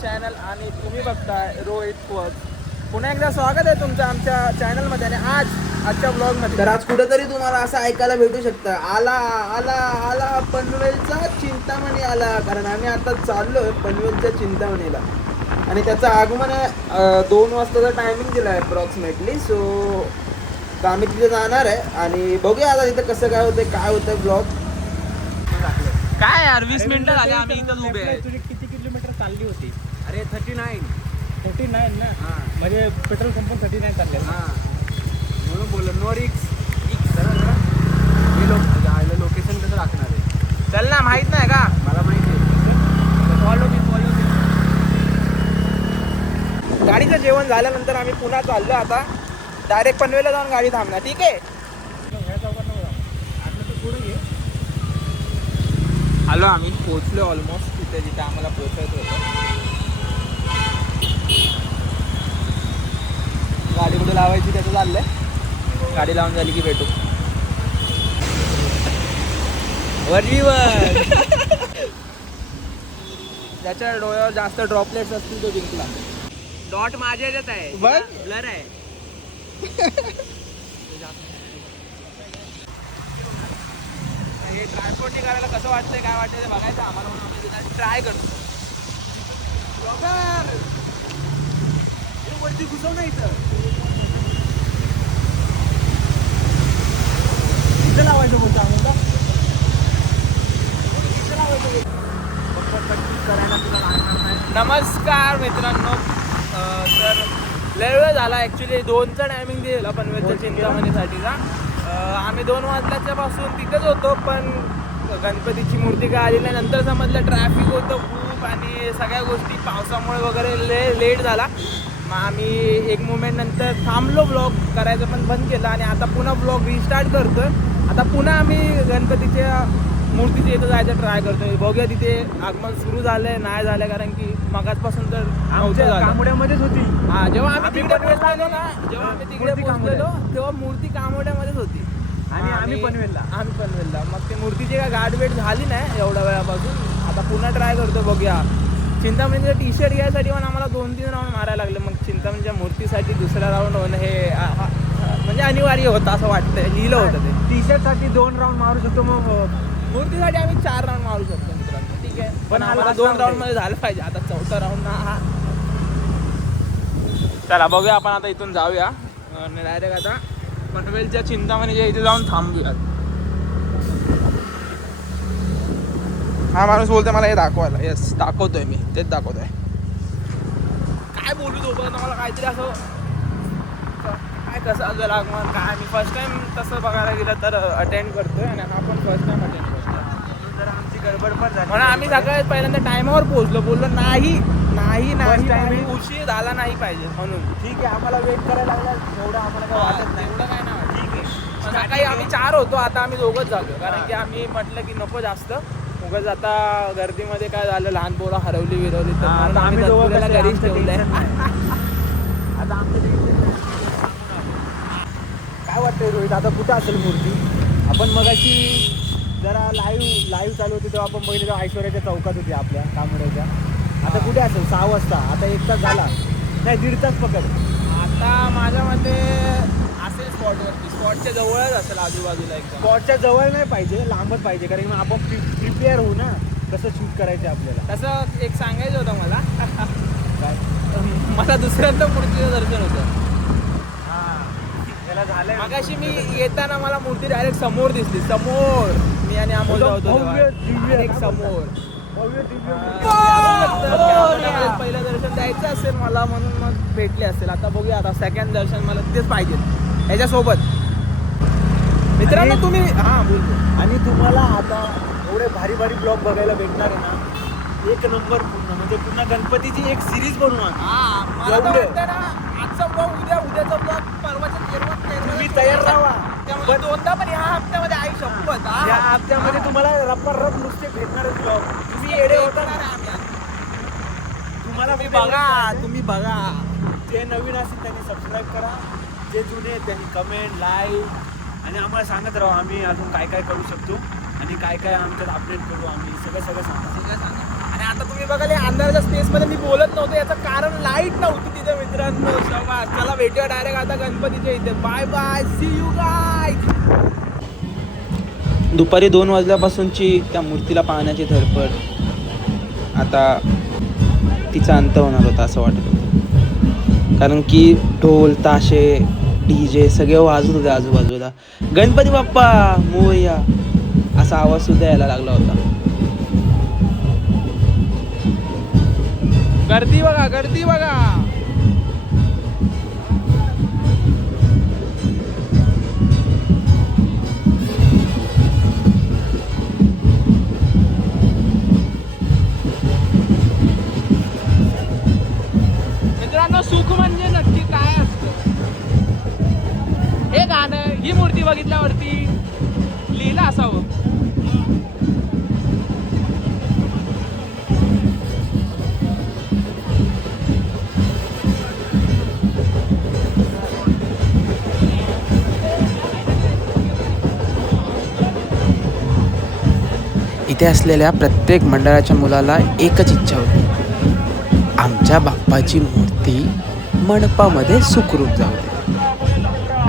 Channel आणि तुम्ही बघताय रोहित क्वर्क. पुन्हा एकदा स्वागत आहे तुमचं आमच्या चॅनलमध्ये. आणि आजच्या ब्लॉगमध्ये तर आज कुठेतरी तुम्हाला असं ऐकायला भेटू शकतं, आला आला आला पनवेलचा चिंतामणी आला. कारण आम्ही आता चाललोय पनवेलच्या चिंतामणीला आणि त्याचं आगमन आहे 2 वाजताचा टायमिंग दिला आहे अप्रॉक्सिमेटली. सो आम्ही तिथे जाणार आहे आणि बघूया आता तिथं कसं काय होतं, काय होतं ब्लॉग. काय यार 20 मिनिटं झाले आम्ही इथं उभे आहे. तुझी किती किलोमीटर चालली होती? अरे 39 ना. म्हणजे पेट्रोल पंप 39 चालले. म्हणून बोल नो रिक्स. लोकेशन कसं राखणार आहे? चल ना, माहित नाही का? मला माहिती आहे. Follow me. गाडीचं जेवण झाल्यानंतर आम्ही पुन्हा चाललो. आता डायरेक्ट पनवेलला जाऊन गाडी थांबणार. ठीक आहे. आलो आम्ही, पोहोचलो ऑलमोस्ट तिथे जिथे आम्हाला पोहोचायचं होतं. गाडी कुठे लावायची त्याचं चाललंय. गाडी लावून झाली की भेटू. वरवीवर ज्याच्या डोळ्यावर जास्त ड्रॉपलेट्स असतील तो जिंकला. डॉट माझ्या याच्यात आहे, ब्लर आहे. हे ट्रान्सपोर्टनी करायला कसं वाटतंय, काय वाटतंय ते बघायचं आम्हाला. म्हणून आम्ही ट्राय करतो. वरती घुसव ना इथं. इथं लावायचं होतं आम्हाला. नमस्कार मित्रांनो. तर लय वेळ झाला ॲक्च्युली. 2चा टायमिंग दिलेला पनवेलच्या चिंतामणीसाठीचा. आम्ही 2 वाजल्याच्या पासून तिथेच होतो, पण गणपतीची मूर्ती काय आली नाही. नंतर समजलं ट्रॅफिक होतं खूप आणि सगळ्या गोष्टी पावसामुळे वगैरे लेट झाला. मग आम्ही एक मोमेंट नंतर थांबलो, ब्लॉग करायचं पण बंद केलं आणि आता पुन्हा ब्लॉग रिस्टार्ट करतोय. आता पुन्हा आम्ही गणपतीच्या मूर्तीच्या इथं जायचं ट्राय करतोय. बघूया तिथे आगमन सुरू झालंय नाही झालंय, कारण की मगाचपासून तर कामोड्यामध्येच होती. जेव्हा आम्ही तिकडे पोहोचलेलो तेव्हा मूर्ती कामोड्यामध्येच होती आणि आम्ही पनवेलला. मग ते मूर्तीची काय गाठभेट झाली नाही एवढ्या वेळापासून. आता पुन्हा ट्राय करतो, बघूया. चिंतामणीचं टी शर्ट घ्यायसाठी पण आम्हाला 2-3 राऊंड मारायला लागले. मग चिंतामणीच्या मूर्तीसाठी दुसरा राऊंड होणं हे म्हणजे अनिवार्य होतं असं वाटतंय. लिहिलं होतं ते. टी शर्टसाठी 2 राऊंड मारू शकतो, मग मूर्तीसाठी आम्ही 4 राऊंड मारू शकतो मित्रांनो. ठीक आहे, पण आम्हाला 2 राऊंडमध्ये झालं पाहिजे. आता 4था राऊंड हा. चला बघूया, आपण आता इथून जाऊया आणि डायरेक्ट आता पनवेलच्या चिंतामणीच्या इथे जाऊन थांबूया. हा माणूस बोलतोय मला हे दाखवायला. येस, दाखवतोय मी, तेच दाखवतोय. काय बोलू तो मला काहीतरी असं काय कसं असेल आगमन काय. मी फर्स्ट टाइम तसं बघायला गेलं तर अटेंड करतोय आणि हा पण फर्स्ट टाइम अटेंड करतोय. जर आमची गडबड पण झाली म्हणून आम्ही सगळ्यात पहिल्यांदा टायमावर पोहोचलो. बोललो नाही उशीर झाला नाही पाहिजे म्हणून. ठीक आहे, आम्हाला वेट करायला लागला. एवढं आम्हाला काय वाटत नाही. एवढं काय नाही. ठीक आहे, सकाळी आम्ही 4 होतो, आता आम्ही 2च झालो. कारण की आम्ही म्हटलं की नको जास्त उगाच आता गर्दीमध्ये काय झालं, लहान पोरं हरवली विरवली तर आम्ही दोघांना घरीच ठेवलंय. आता आमचं काय वाटतंय रोहित, आता कुठं असेल मूर्ती? आपण मगाशी जरा लाईव्ह चालू होती तेव्हा आपण पहिले तेव्हा ऐश्वर्याच्या चौकात होती आपल्या कामोड्याच्या. आता कुठे असेल? 6 वाजता. आता 1 तास झाला नाही, 1.5 तास पकड. आता माझ्या मते असेल स्पॉटवरती. स्पॉटच्या जवळच असेल, आजूबाजूला एकदम. स्पॉटच्या जवळ नाही पाहिजे, लांबच पाहिजे. कारण की आपण प्रिपेअर होऊ ना, कसं शूट करायचं आपल्याला. तसं एक सांगायचं होतं मला. मला दुसऱ्यांदा मूर्तीचं दर्शन होतं. त्याला झालंय. मगाशी मी येताना मला मूर्ती डायरेक्ट समोर दिसली. समोर मी आणि अमोल होतो समोर. पहिलं दर्शन द्यायचं असेल मला म्हणून मग भेटले असेल. आता बघूया, आता सेकंड दर्शन मला तिथेच पाहिजे ह्याच्यासोबत. मित्रांनो तुम्ही बोलतो. आणि तुम्हाला आता एवढे भारी ब्लॉग बघायला भेटणार आहे ना, 1 नंबर. पूर्ण म्हणजे पुन्हा गणपतीची एक सिरीज बनवू आम्ही. आजचा ब्लॉग उद्याचा ब्लॉग परवाच्या तुम्ही तयार राहा. त्यामुळे 2दा पण ह्या हप्त्यामध्ये शपथ त्या हप्त्यामध्ये तुम्हाला रप्पा नुसते भेटणारच ब्लॉग. तुम्ही येडे होता ना. तुम्हाला तुम्ही बघा जे नवीन असतील त्यांनी सबस्क्राईब करा, जे जुने आहेत त्यांनी कमेंट लाईक आणि आम्हाला सांगत राहू आम्ही अजून काय काय करू शकतो आणि काय काय आमच्यात अपडेट करू आम्ही सगळं सांगा. आणि आता तुम्ही बघाल अंधाराच्या स्पेसमध्ये मी बोलत नव्हतो, याचं कारण लाईट नव्हती तिथे मित्रांनो. चला भेटूया डायरेक्ट आता गणपतीच्या इथे. Bye bye, see you guys. दुपारी 2 वाजल्यापासूनची त्या मूर्तीला पाहण्याची धडपड आता तिचा अंत होणार होता असं वाटत होतं. कारण की ढोल ताशे DJ सगळे वाजत होते आजूबाजूला. गणपती बाप्पा मोरया असा आवाज सुद्धा यायला लागला होता. गर्दी बघा, गर्दी बघा. मित्रांनो, सुख म्हणजे नक्की काय असतं हे गाणं ही मूर्ती बघितल्यावरती लिहिलं असावं. इथे असलेल्या प्रत्येक मंडळाच्या मुलाला एकच इच्छा होती, आमच्या बाप्पाची मूर्ती मंडपामध्ये सुखरूप जाऊ दे.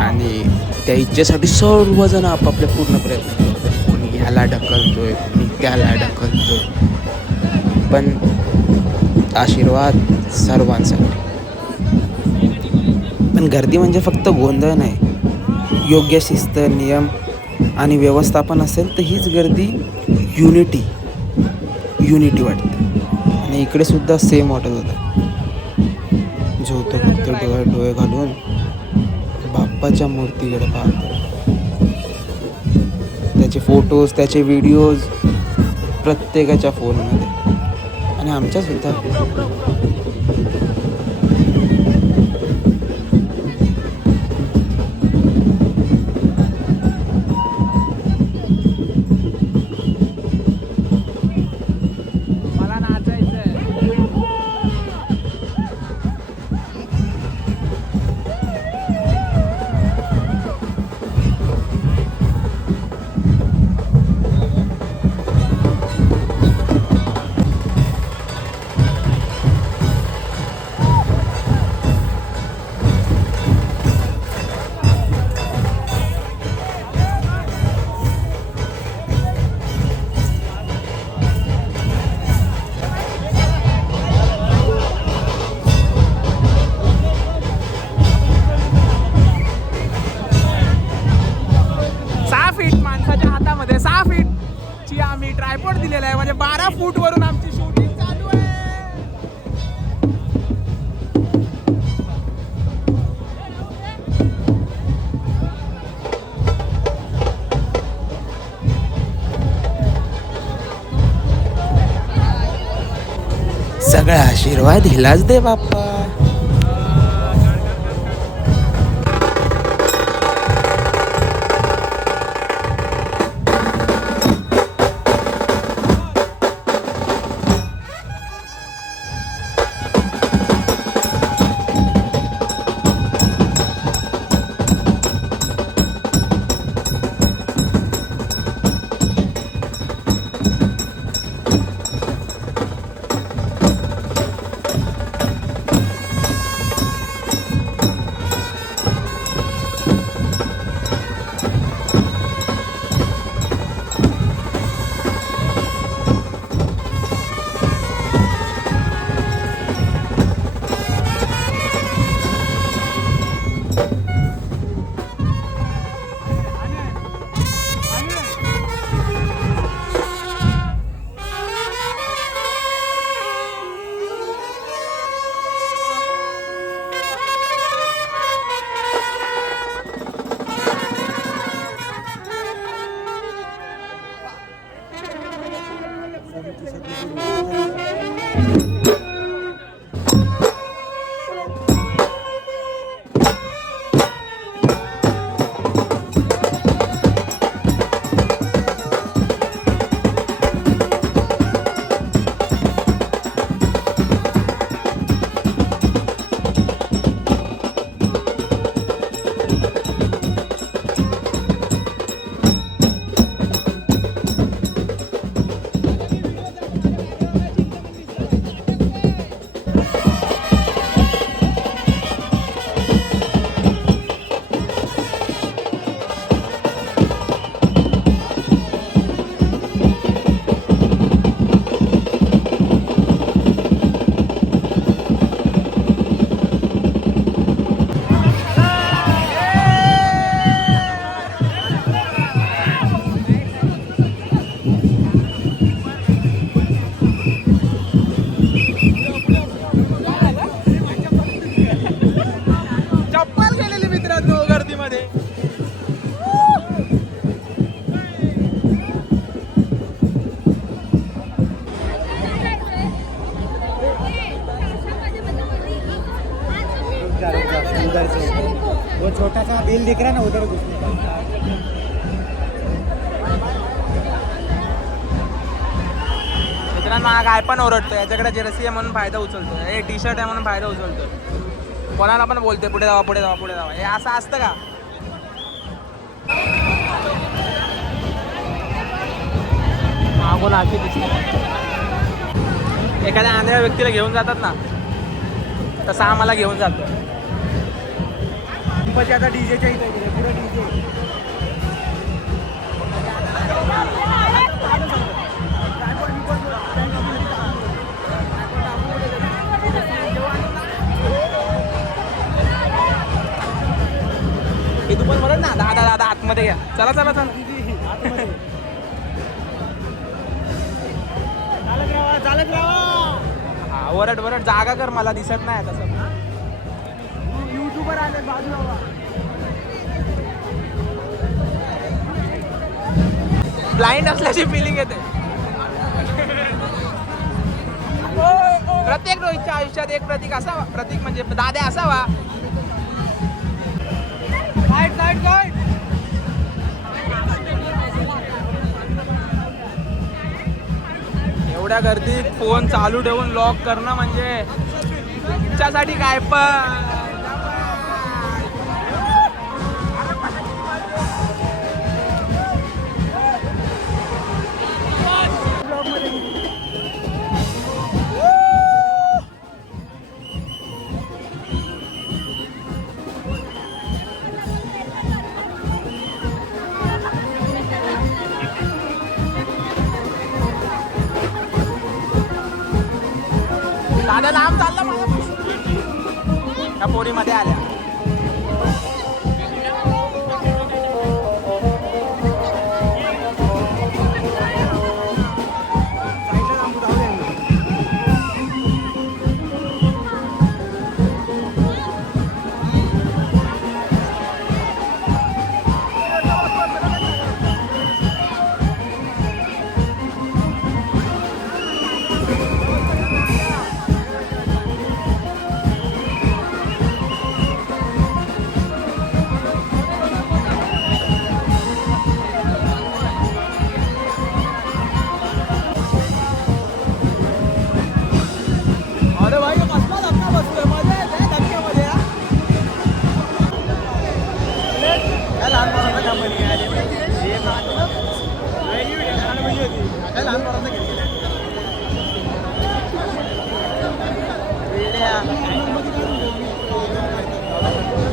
आणि त्या इच्छेसाठी सर्वजण आपापले पूर्ण प्रयत्न करत होते. कोणी ह्याला ढकलतोय, कोणी त्याला ढकलतोय, पण आशीर्वाद सर्वांसाठी. पण गर्दी म्हणजे फक्त गोंधळ नाही, योग्य शिस्त, नियम आणि व्यवस्थापन असेल तर हीच गर्दी युनिटी वाटते. आणि इकडे सुद्धा सेम वाटत होतं. जो तो फक्त डोळे घालून बाप्पाच्या मूर्तीकडे पाहतो. त्याचे फोटोज, त्याचे व्हिडिओज प्रत्येकाच्या फोनमध्ये आणि आमच्या सुद्धा. हातामध्ये 6 फीटची आम्ही ट्रायपॉड दिलेला आहे, म्हणजे 12 फूट वरून आमची शूटिंग चालू आहे. सगळा आशीर्वाद हिलाच दे बाप्पा. वो छोटा सा बिल दिख रहा है ना उधर घुसने का. मित्रांनो हा काय पण ओरडतो, याच्याकडे जर्सी आहे म्हणून फायदा उचलतो, हे टी शर्ट आहे म्हणून फायदा उचलतो, कोणाला पण बोलते पुढे जावा पुढे जावा पुढे जावा. हे असं असतं का? मागून अशी दिसते. एखाद्या आंधळ्या व्यक्तीला घेऊन जातात ना, तसं आम्हाला घेऊन जातो. गणपती आता डीजेच्या इथे गेले, पुढे डीजे. हे तू पण म्हणत ना दादा दादा आतमध्ये घ्या, चला चला चला. चालत राहा. हा, वरड वरड जागा कर, मला दिसत नाही तसं. युट्यूबर आले बाजूला. ब्लाइंड असल्याची फिलिंग येते. प्रत्येक रोहितच्या आयुष्यात एक प्रतीक असावा, प्रतीक म्हणजे दाद्या असावा. Guide guide guide. एवढ्या गर्दीत फोन चालू ठेवून लॉक करणं म्हणजे तुमच्यासाठी काय पण. दादा लांब चाललं माझ्या त्या पोरीमध्ये आल्या.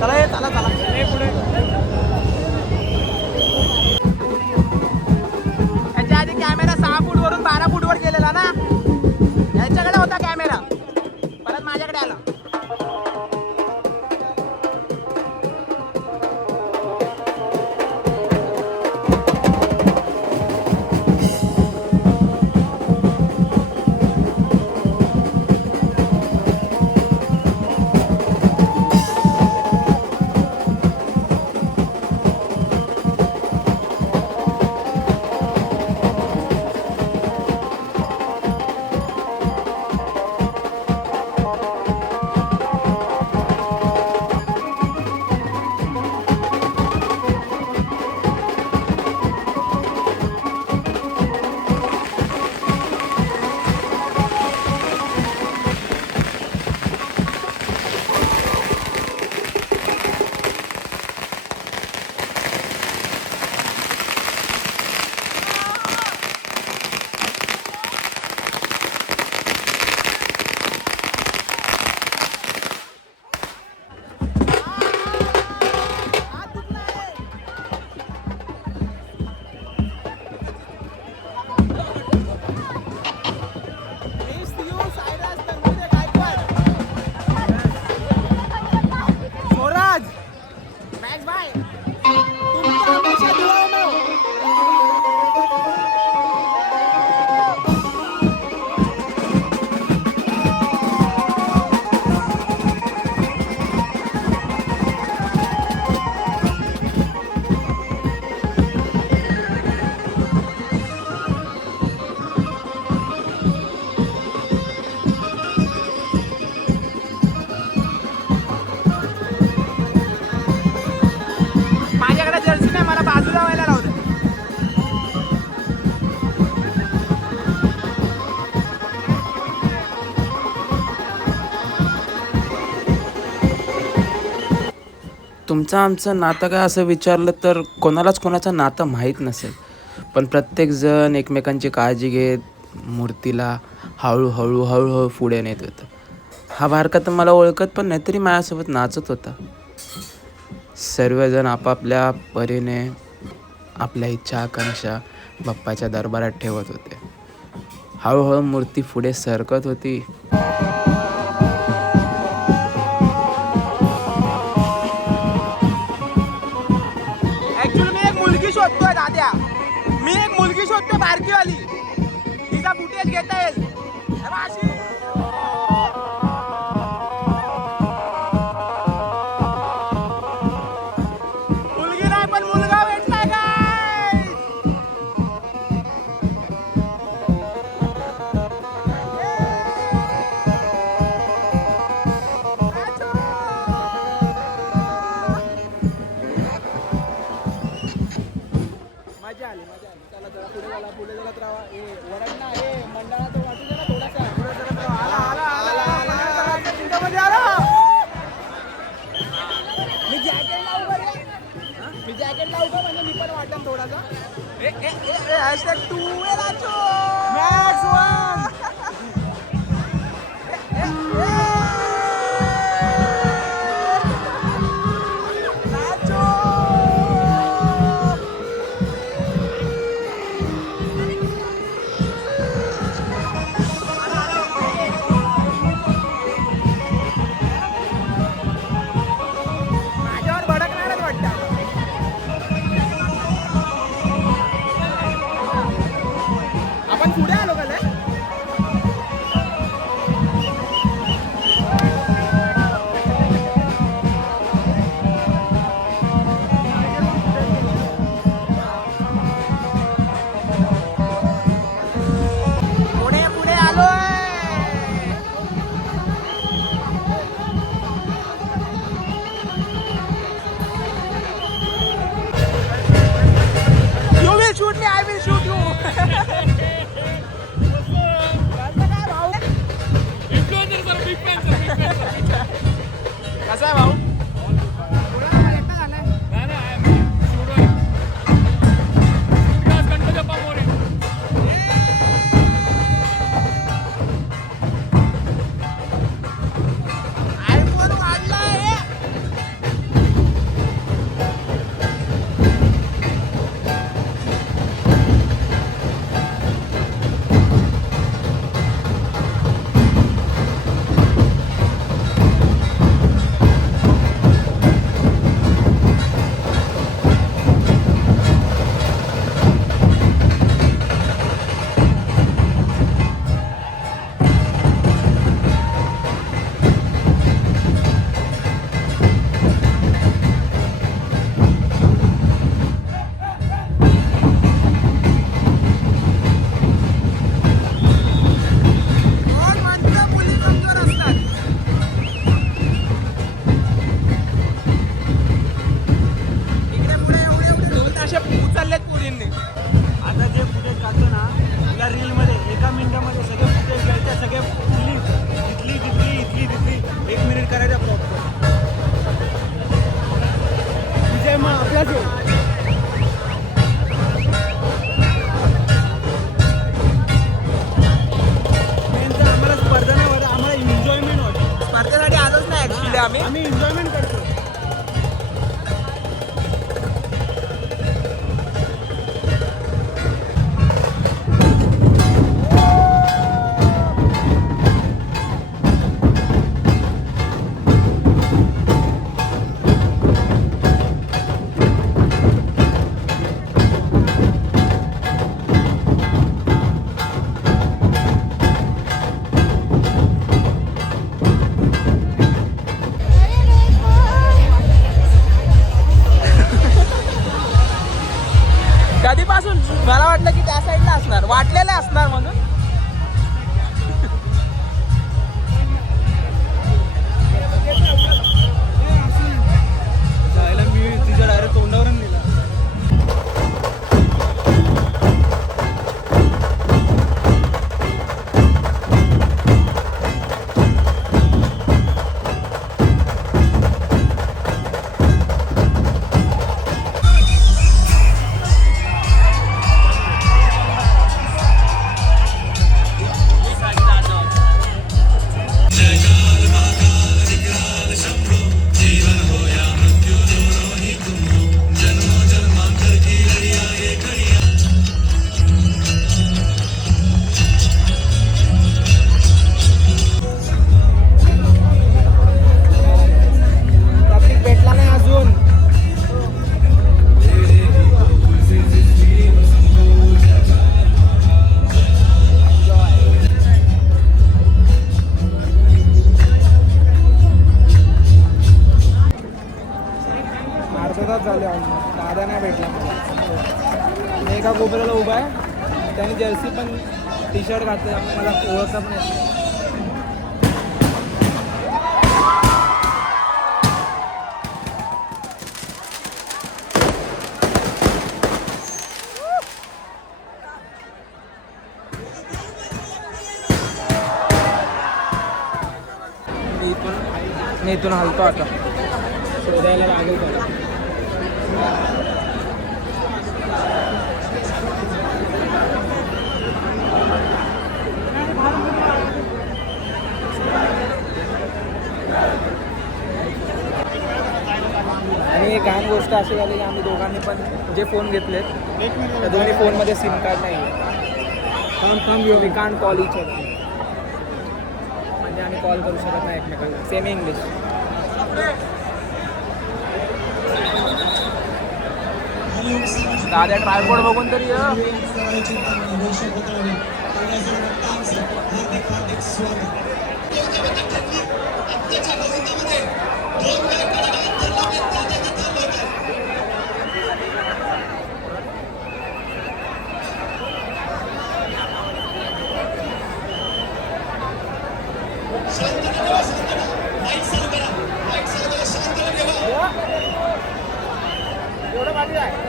चला ये चला चला पुढे. याच्या आधी कॅमेरा 6 फूट वरून 12 फूट वर गेलेला ना, यांच्याकडे होता कॅमेरा, परत माझ्याकडे आला. तुमचं आमचं नातं काय असं विचारलं तर कोणालाच कोणाचं नातं माहीत नसेल, पण प्रत्येकजण एकमेकांची काळजी घेत मूर्तीला हळूहळू हळूहळू पुढे नेत होतं. हा बारका तर मला ओळखत पण नाही तरी माझ्यासोबत नाचत होता. सर्वजण आपापल्या परीने आपल्या इच्छा आकांक्षा बाप्पाच्या दरबारात ठेवत होते. हळूहळू मूर्ती पुढे सरकत होती. ऍक्च्युली मी एक मुलगी शोधतोय दाद्या. मी एक मुलगी शोधतोय बारकीवाली. तिचा फुटेज घेता येईल. हे बघ अशी. मुलगी नाही पण मुलगा भेटलाय काय. मजा आली. चला जरा पुढे जात राहा. वरण ना हे मंडळाचं वाटू दे ना थोडासा. आला. चिंतामध्ये आला. मी जॅकेट लावू का म्हणजे मी पण वाटन थोडासा. Hashtag 2 max 1. माझ्यावर भडकणारच वाटतं. आपण पुढे आलो का लय? पुढे आलोय. You will shoot me, I will shoot you. कसा आहे भाऊ? iPhone वाढलाय. कोण म्हणतं मुली कमजोर असतात? इकडे पुढे एवढे ढोल असे उचललेत मुलींनी. आता जे फुटेज काढतो ना या रीलमध्ये 1 मिनिटामध्ये सगळे फुटेज घ्यायचे, सगळे इथली 1 मिनिट करायचा प्रॉपर. विजय मग आपल्याच आहे. आम्हाला स्पर्धा नाही होत, आम्हाला एन्जॉयमेंट होतं. स्पर्धेसाठी आलोच नाही ऍक्च्युली आम्ही एन्जॉयमेंट करतो. त्याने जर्सी पण टी शर्ट घातलं त्यामुळे मला ओळखता पण येत नाही. मी इथून हलतो आता शोधायला लागेल त्याला. आणि एक घाण गोष्ट अशी झाली की आम्ही दोघांनी पण जे फोन घेतलेत त्या दोन्ही फोनमध्ये सिम कार्ड नाही आहे. We can't call each other. म्हणजे आम्ही कॉल करू शकत नाही एकमेकांना. Semi English. दादा ट्रायपॉड बघून तरी एवढं पाठी आहे.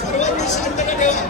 सर्वांनी शांतता ठेवा.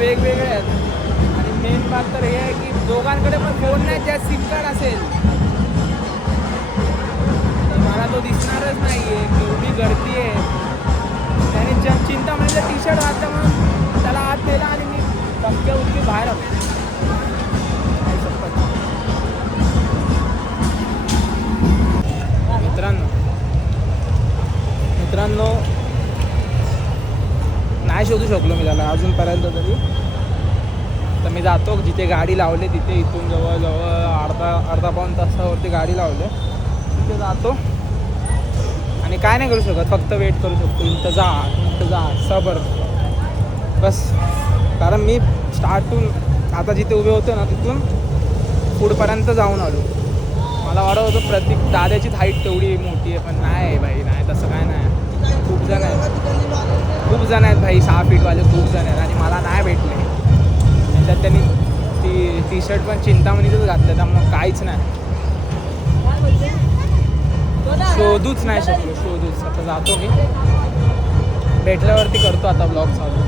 वेगवेगळे आहेत. आणि मेन बात तर हे आहे की दोघांकडे पण फोन नाही ज्यात सिम कार्ड असेल. मला तो दिसणारच नाही आहे. एवढी गर्दी आहे. त्याने चिंतामणीचं टी शर्ट घातलं म्हणून त्याला आत नेला आणि मी धमक्या उठकी बाहेर आलो. मित्रांनो नाही शोधू शकलो मी त्याला अजूनपर्यंत तरी. तर आता मी जातो जिथे गाडी लावले तिथे, इथून जवळजवळ अर्धा पाऊण तासावरती गाडी लावले, तिथे जातो आणि काय नाही करू शकत, फक्त वेट करू शकतो. इंतजार सबर बस. कारण मी स्टार्टून आता जिथे उभे होतो ना तिथून पुढपर्यंत जाऊन आलो. मला वाटत होतं प्रत्येक दादाची हाईट तेवढी मोठी आहे, पण नाही भाई, नाही तसं काय नाही. खूप जण आहेत भाई, 6 फीटवाले खूप जण आहेत आणि मला नाही भेटले. त्यात त्यांनी टी शर्ट पण चिंतामणीतच घातलं, त्यामुळं काहीच नाही, शोधूच नाही शकलो. आता जातो मी, भेटल्यावरती करतो आता ब्लॉग चालू.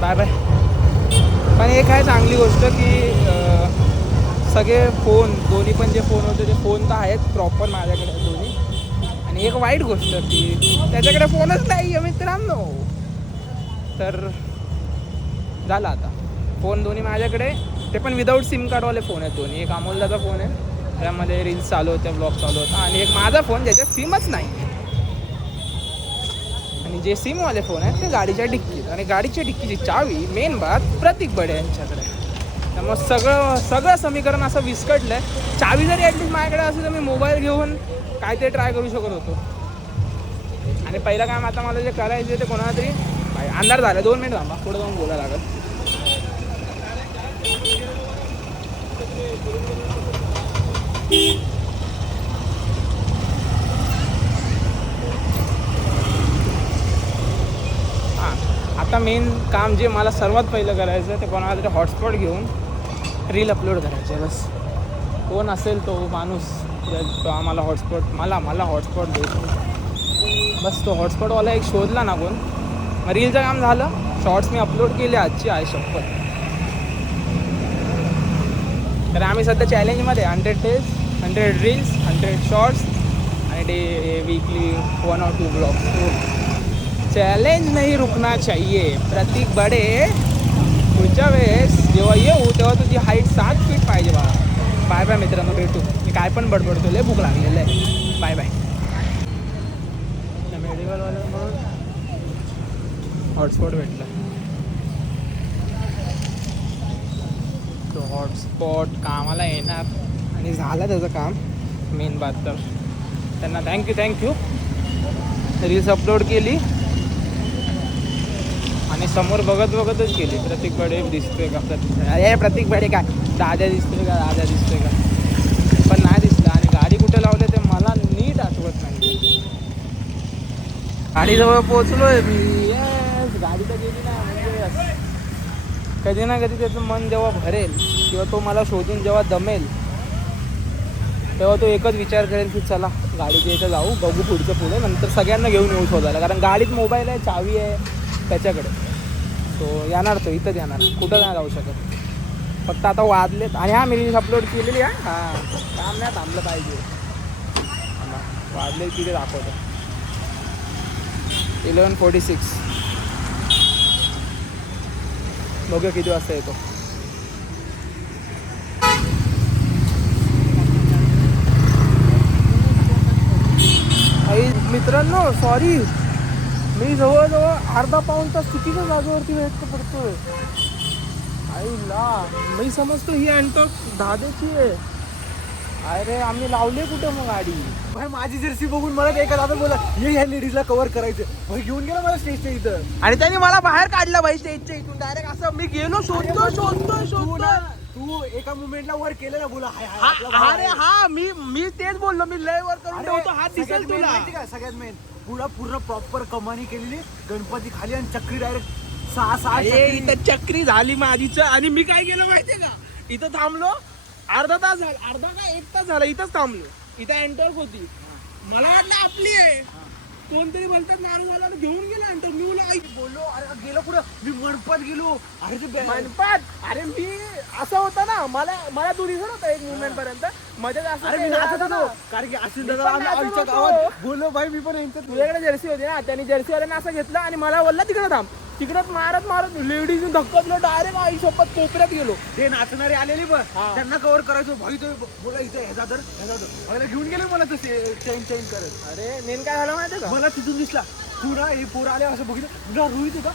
Bye bye. पण एक आहे चांगली गोष्ट की सगळे फोन, दोन्ही पण जे फोन होते ते फोन तर आहेत प्रॉपर माझ्याकडे दोन्ही. आणि एक वाईट गोष्ट की त्याच्याकडे फोनच नाही आहे मित्रांनो. तर झालं आता, फोन दोन्ही माझ्याकडे, ते पण विदाऊट सिम कार्डवाले फोन आहेत दोन्ही. एक अमोलदाचा फोन आहे, त्यामध्ये रील्स चालू होत्या, ब्लॉग चालू होता, आणि एक माझा फोन ज्याच्यात सिमच नाही. आणि जे सिमवाले फोन आहेत ते गाडीच्या डिक्कीत, आणि गाडीच्या डिक्कीची चावी मेन बात प्रतीक बडे यांच्याकडे. त्यामुळे सगळं समीकरण असं विस्कटलं आहे. चावी जरी ॲटलीस्ट माझ्याकडे असेल तर मी मोबाईल घेऊन काय ते ट्राय करू शकत होतो. आणि पहिलं काम आता मला जे करायचं ते कोणाला तरी, अंधार झाला, 2 मिनिट थांबा, पुढे जाऊन बोलायला लागत. आता मेन काम जे मला सर्वात पहिलं करायचं आहे ते कोणाला तरी हॉटस्पॉट घेऊन रील अपलोड करायचे आहे. बस कोण असेल तो माणूस तो आम्हाला हॉटस्पॉट मला हॉटस्पॉट देतो. बस तो हॉटस्पॉटवाला एक शोधला ना कोण, मग रीलचं काम झालं. शॉर्ट्स मी अपलोड केले आजची आहे शपथ. तर आम्ही सध्या चॅलेंजमध्ये 100 डेज 100 रील्स 100 शॉर्ट्स आणि वीकली 1 or 2 ब्लॉग्स. चॅलेंज नाही रुकना चाहिए. प्रतीक बडे, पुढच्या वेळेस जेव्हा येऊ तेव्हा तुझी हाईट 7 फीट पाहिजे बा. बाय बाय मित्रांनो, भेटू. मी काय पण बडबडतो, लय भूक लागलेलं आहे. Bye bye. मेडिकलवाला म्हणून हॉटस्पॉट भेटला. तो हॉटस्पॉट कामाला येणार आणि झालं त्याचं काम. मेन बात तर त्यांना थँक्यू. रील्स अपलोड केली आणि समोर बघतच केली. प्रतीक बडे दिसतोय का, प्रतीक बडे काय दादा दिसतोय का, पण नाही दिसलं. आणि गाडी कुठे लावले ते मला नीट आठवत नाही. गाडीजवळ पोचलोय मी. येस, गाडी तर गेली ना. म्हणजे कधी ना कधी त्याचं मन जेव्हा भरेल किंवा तो मला शोधून जेव्हा दमेल तेव्हा तो एकच विचार करेल की चला गाडीच्या इथं जाऊ, बघू पुढे, नंतर सगळ्यांना घेऊन येऊ शोधायला. कारण गाडीत मोबाईल आहे, चावी आहे त्याच्याकडे. तो येणार, तो इथंच येणार, कुठं नाही जाऊ शकत. फक्त आता वाजलेत. आणि मी रील्स अपलोड केलेली आहे. काम नाही थांबलं पाहिजे. वाजले तिथे दाखवतो 11:46. बघूया किती वाजता येतो. मित्रांनो सॉरी, मी जवळजवळ अर्धा पाऊण तास चुकीच्या जागेवरती वेट पडतोय. आईला मी समजतो ही अँटो दादाची आहे. अरे आम्ही लावले कुठं मग गाडी. भाई माझी जर्सी बघून मला एका दादा बोला ये ह्या लेडीजला कव्हर करायचं. भाई घेऊन गेला मला स्टेजच्या इथं आणि त्यांनी मला बाहेर काढलं भाई स्टेजच्या इथून. डायरेक्ट असं मी गेलो शोधतो. तू एका मुवमेंटला वर केलं ना बोला अरे हा मी तेच बोललो. मी लय वर करून ठेवतो, हात दिसेल तुला. सगळ्यात मेन पूर्ण प्रॉपर कमानी केलेली गणपती खाली आणि चक्री डायरेक्ट 6 इथं चक्री झाली माझीच. आणि मी काय केलं माहितीये का, इथं थांबलो. अर्धा तास झाला, अर्धा का 1 तास झाला इथंच थांबलो. इथं एंटर होती, मला वाटलं आपली आहे. कोणतरी बोलतात माणूस आला घेऊन गेला एंटर. मी बोललो अरे गेलो कुठं, मी मनपात गेलो. अरे ते मनपात. अरे मी असं होतं ना, मला दूर दिसत होता एक मुवमेंट पर्यंत. मध्ये अरे मी नाचत होतो कारण की असेल दादा आमच्या गावात बोललो भाई मी पण यांच्यात. तुझ्याकडे जर्सी होती ना, त्यांनी जर्सीवाल्याने असं घेतलं आणि मला बोलला तिकडे थांब. तिकडं मारत लेडीज धक्कतलो. डायरेक्ट आई सोबत कोपऱ्यात गेलो. ते नाचणारे आलेली पण त्यांना कव्हर करायचो. भाई तो बोला इथं ह्याचा तर मला घेऊन गेले. मला तसे चेंज करत. अरे नेन काय झालं माहिती का, मला तिथून दिसला तू ना हे पोर आले असं बघितलं तुला रोहित होता.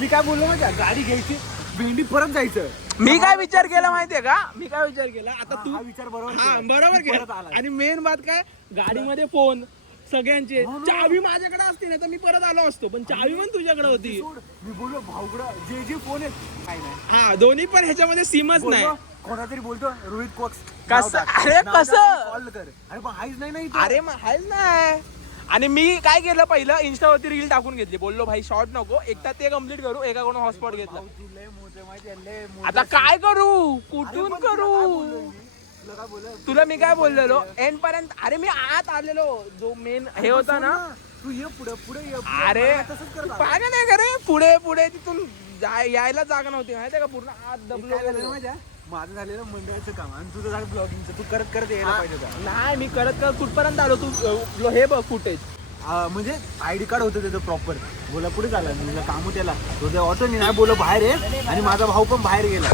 मी काय बोललो माहिती गाडी घ्यायची भेंडी परत जायचं. मी काय विचार केला माहितीये का, मी काय विचार केला आता तू हा विचार बरोबर हा केला. बरोबर तू परत केला. आलाय. आणि मेन बात काय, गाडीमध्ये फोन सगळ्यांचे, चावी माझ्याकडे असती ना तर मी परत आलो असतो, पण चावी पण तुझ्याकडे होती. सोड. मी बोललो भाऊकडं जे फोन आहेत काय नाही हा दोन्ही पण ह्याच्यामध्ये सीमच नाही. बोललो, कोणातरी बोलतो रोहित कॉक्स कसं? अरे कसं? कॉल कर. अरे पण आईच नाही ना इथं. अरे मग आहेच नाही. आणि मी काय केलं, पहिलं इन्स्टावरती रील टाकून घेतली, बोललो भाई शॉर्ट नको, एकदा ते कम्प्लीट करू, एकाकडून हॉटस्पॉट घेतला. भाऊ, तू लय मोठे माहिती आहे, लय मोठे. आता काय करू, अरे कुठून पण तुला काय करू? बोललोय मी? तुला काय बोललोय? तुला मी काय बोललेलो एंड पर्यंत, अरे मी आत आलेलो, जो मेन हे होता ना, तू ये पुढे पुढे ये. अरे मला तसंच करत आला. पाहिजे नाही का रे, पुढे पुढे तिथून यायला जागा नव्हती माहितीये का, पूर्ण आत एक दबलो काय झालं गेलो. माहिती आहे? माझं झालेलं मंडळाचं काम आणि तुझं झालं ब्लॉगिंगचं. तू करत करत यायला हा, पाहिजे होतं. नाही मी करत कुठपर्यंत आलो, तू हे बघ फुटेज. म्हणजे आयडी कार्ड होतं त्याचं प्रॉपर. बोला पुढे झाला मी काम होतं त्याला, तो त्या ऑटो नाही बोल बाहेर आहे आणि माझा भाऊ पण बाहेर गेला.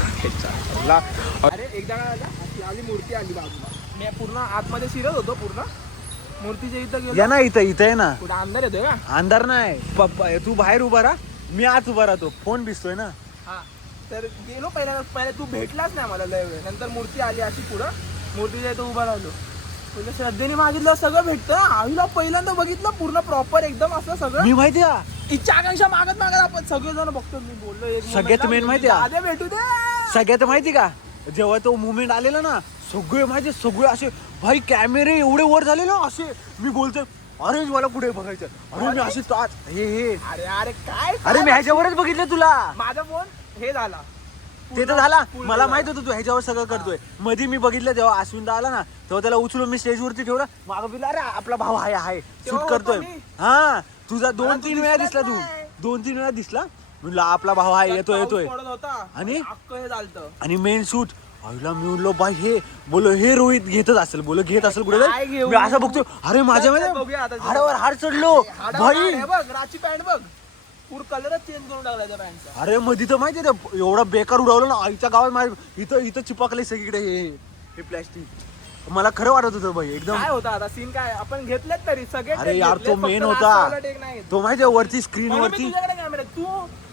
अरे एकदा काय झालं, अशी आली मूर्ती आली बाजूला, मी पूर्ण आतमध्ये शिरत होतो, पूर्ण मूर्तीच्या इथं या गेलो. ना इथं आहे ना. कुठं अंधार येतोय का? अंधार नाही, तू बाहेर उभा राहा, मी आत उभा राहतो, फोन भिजतोय ना. हा तर गेलो पहिले तू भेटलाच नाही मला लय वेळ, नंतर मूर्ती आली अशी पुढं, मूर्तीच्या इथं उभा राहिलो, तुला श्रद्धेने मागितलं सगळं भेटतं. आईला पहिल्यांदा बघितलं पूर्ण प्रॉपर एकदम असं सगळं. मी माहिती आहे इच्छा आकांक्षा मागत आपण सगळेजण बघतो. मी बोललो एक सगळ्यात main माहिती आहे? आधे भेटू दे. सगळ्यात माहिती का, जेव्हा तो मुवमेंट आलेला ना, सगळे माहिती सगळे असे भाई कॅमेरे एवढे वर झाले ना असे. मी बोलतोय अरे मला कुठे बघायचं, अरे मी असे ताच हे अरे अरे काय अरे मी ह्याच्यावरच बघितलं तुला. माझा फोन हे झाला, ते तर झाला, मला माहित होतं तू ह्याच्यावर सगळं करतोय. मध्ये मी बघितलं जेव्हा अश्विनदा आला ना, तेव्हा त्याला उचलून मी स्टेजवरती ठेवलं, मागं बिला अरे आपला भाऊ आहे शूट तेव्हा करतोय. होतो मी. हा तुझा मला 2-3 वेळा दिसलाच दिसला, तू नाही. 2-3 वेळा दिसला. म्हणलं आपला भाऊ आहे, येतोय पाऊस येतोय. पडत होता आणि? अख्खं हे झालतं. आणि मेन शूट आईला मी बोललो बाई हे बोलो हे रोहित घेतच असेल, बोलो घेत असेल कुठे. काय घेऊ? मी असं बघतो अरे माझ्या चल, बघूया आता. हाडावर हाड चढलो हाडावर भाई. हे बघ राची पॅन्ट बघ, पूर्ण कलरच चेंज करून टाकला त्या पॅन्टचा. अरे मध्ये तर माहितीये ते एवढा बेकार उडवलं ना आईच्या गावात. माझ्या इथं चिपकले सगळीकडे हे प्लॅस्टिक. मला खरं वाटत होतं भाई एकदम. काय होता आता सीन, काय आपण घेतलेत तरी सगळे अरे take यार घेतलेत, तो फक्त मेन last वाला take नाही होता घेतला. तो माहितीये वरती स्क्रीन म्हणून मी वरती. तुझ्याकडे कॅमेरा,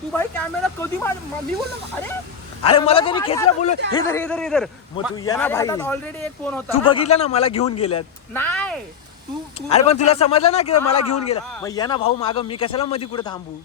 तू भाई कॅमेरा कधी मी बोललो अरे अरे मला त्यांनी खेचला, बोललो हे धर मग तू या ना भाई. ऑलरेडी एक फोन होता तू ना. बघितलं ना मला घेऊन गेल्यात. नाही तू अरे पण तुला समजलं ना की मला घेऊन गेला. मग या ना भाऊ मागं, मी कशाला मध्ये कुठे थांबू.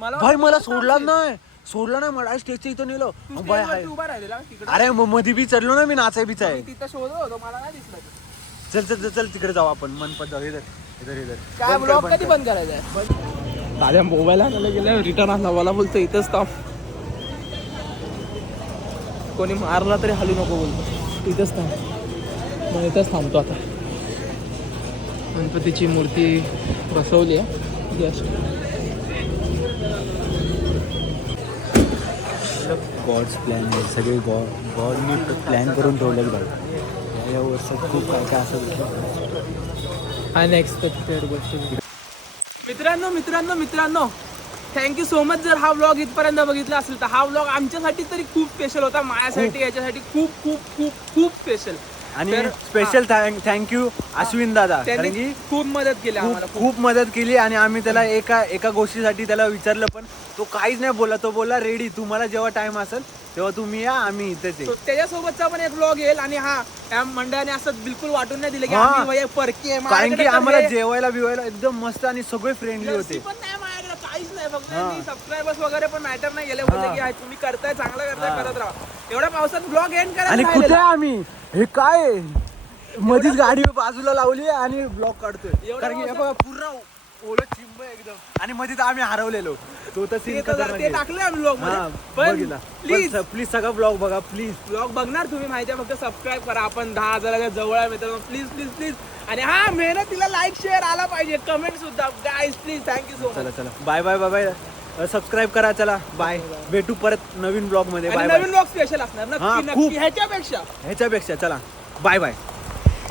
भाई मला सोडला नाही मला स्टेजच्या इथं नेलं. Bye hi. उभा राहिलेला तिकडे, अरे मग मध्ये बी चढलो ना मी, नाचाय बीच आहे. तिथं शोधत होतो, मला नाही दिसलं. चल तिकडे जाऊ आपण, मनपत जाऊ. इधर काय ब्लॉग कधी बंद करायचा आहे? माझ्या मोबाईल आणायला गेलं, रिटर्न आला, मला बोलतो इथंच थांब, कोणी मारला तरी हलू नको बोलतो, इथंच थांब. मग इथंच थांबतो आता. गणपतीची मूर्ती बसवली आहे गॉड्स प्लॅन आहे सगळे. गॉडनी प्लॅन करून ठेवले भाई या वर्षात खूप काय असं अनएक्सपेक्टेड गोष्टी. मित्रांनो थँक्यू सो मच. जर हा व्लॉग इथपर्यंत बघितला असेल तर हा व्लॉग आमच्यासाठी तरी खूप स्पेशल होता, माझ्यासाठी याच्यासाठी खूप खूप खूप खूप स्पेशल. आणि स्पेशल थँक्यू अश्विन दादा, कारण त्यांनी की खूप मदत केली आम्हाला. खूप मदत केली. आणि आम्ही त्याला एका गोष्टीसाठी त्याला विचारलं पण तो काहीच नाही बोलला. तो बोलला रेडी, तुम्हाला जेव्हा टाइम असेल तेव्हा तुम्ही या, आम्ही इथेच आहे. त्याच्यासोबतचा पण एक व्लॉग येईल. आणि या मंडळाने असं बिलकुल वाटून नाही दिलं की हा. आम्ही भैया परकी आहे. कारण की माझ्याकडे तर आम्हाला हे जेवायला बिवायला एकदम मस्त आणि सगळे फ्रेंडली जर्सी होते. पण नाही माझ्याकडे, काहीच नाही. फक्त हा. सबस्क्रायबर्स वगैरे पण मॅटर नाही गेले, बोलले की तुम्ही करताय, चांगलं करताय, करत राहा. एवढ्या पावसात ब्लॉग एंड आणि करायला कुठे राहिलेला. आम्ही हे काय मधीच गाडी बाजूला लावली आणि ब्लॉक काढतोय. एवढं कारण की हे बघा पूर्ण ओलं चिंब आहे एकदम. आणि मध्ये तर आम्ही हरवलेलो. तो तर सीन ते टाकले आम्ही ब्लॉग मध्ये. प्लीज सगळा ब्लॉग बघा प्लीज. ब्लॉग बघणार तुम्ही माहिती आहे, फक्त सबस्क्राईब करा. आपण 10,000च्या जवळ आहे मित्रांनो, प्लीज प्लीज प्लीज. आणि हा मेहनतीला लाईक शेअर आला पाहिजे, कमेंट सुद्धा. Guys please, thank you so much. चला बाय सबस्क्राईब करा. चला बाय, भेटू परत नवीन ब्लॉग मध्ये. आणि बाय नवीन ब्लॉग स्पेशल असणार हा, नक्की खूप. नक्की ह्याच्यापेक्षा. ह्याच्यापेक्षा. चला बाय.